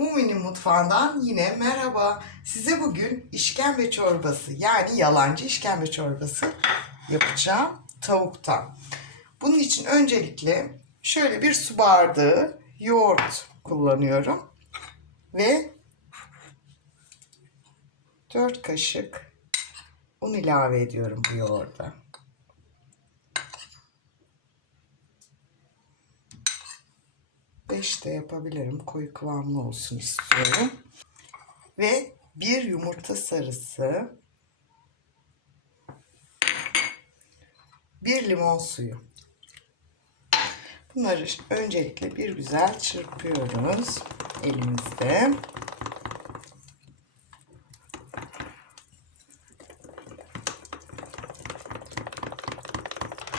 Mumini mutfağından yine merhaba. Size bugün işkembe çorbası yani yalancı işkembe çorbası yapacağım tavuktan. Bunun için öncelikle şöyle bir su bardağı yoğurt kullanıyorum. Ve 4 kaşık un ilave ediyorum bu yoğurda. Beş de yapabilirim. Koyu kıvamlı olsun istiyorum. Ve bir yumurta sarısı. Bir limon suyu. Bunları öncelikle bir güzel çırpıyoruz elimizde.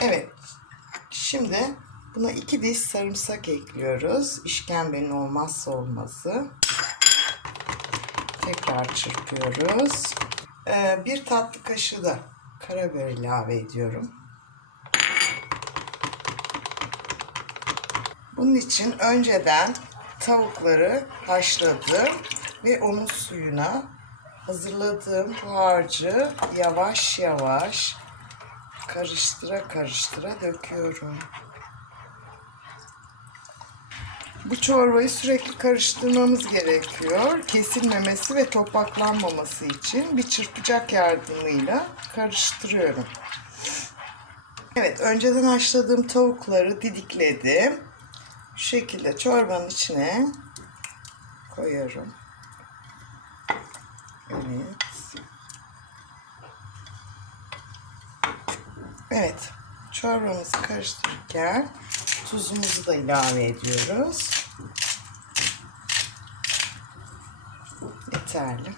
Evet. Şimdi buna iki diş sarımsak ekliyoruz. İşkembenin olmazsa olmazı. Tekrar çırpıyoruz. Ee, bir tatlı kaşığı da karabiber ilave ediyorum. Bunun için önceden tavukları haşladım ve onun suyuna hazırladığım bu harcı yavaş yavaş karıştıra karıştıra döküyorum. Bu çorbayı sürekli karıştırmamız gerekiyor. Kesilmemesi ve topaklanmaması için bir çırpacak yardımıyla karıştırıyorum. Evet, önceden haşladığım tavukları didikledim. Şu şekilde çorbanın içine koyuyorum. Evet. Evet, çorbamızı karıştırırken tuzumuzu da ilave ediyoruz. Yeterli.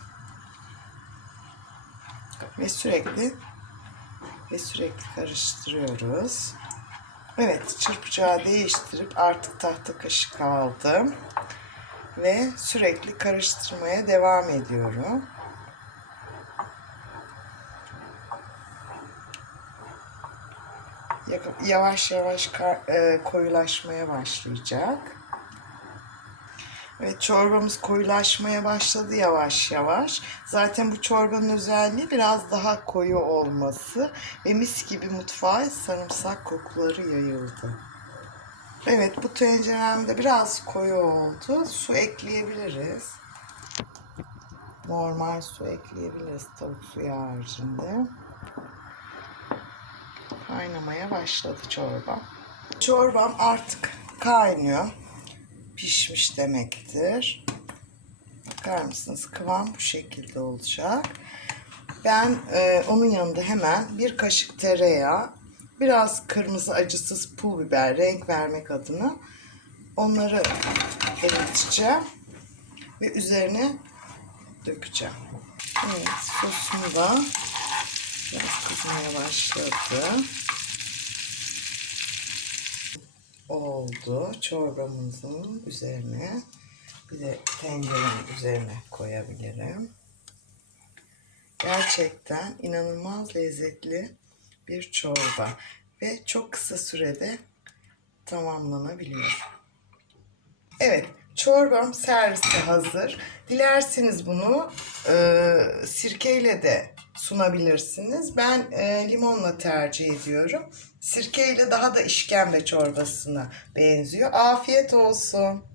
Ve sürekli ve sürekli karıştırıyoruz. Evet, çırpacağı değiştirip artık tahta kaşık aldım. Ve sürekli karıştırmaya devam ediyorum. Yavaş yavaş e, koyulaşmaya başlayacak. Evet çorbamız koyulaşmaya başladı yavaş yavaş. Zaten bu çorbanın özelliği biraz daha koyu olması ve mis gibi mutfağa sarımsak kokuları yayıldı. Evet bu tenceremde biraz koyu oldu. Su ekleyebiliriz. Normal su ekleyebiliriz tavuk suyu haricinde kaynamaya başladı çorba. Çorbam artık kaynıyor. Pişmiş demektir. Bakar mısınız? Kıvam bu şekilde olacak. Ben e, onun yanında hemen bir kaşık tereyağı, biraz kırmızı acısız pul biber renk vermek adına onları eriteceğim ve üzerine dökeceğim. Evet, sosumu da Biraz kızmaya başladı. Oldu. Çorbamızın üzerine bir de tencerenin üzerine koyabilirim. Gerçekten inanılmaz lezzetli bir çorba ve çok kısa sürede tamamlanabiliyor. Evet, çorbam servise hazır. Dilerseniz bunu e, sirkeyle de sunabilirsiniz. Ben e, limonla tercih ediyorum. Sirkeyle daha da işkembe çorbasına benziyor. Afiyet olsun.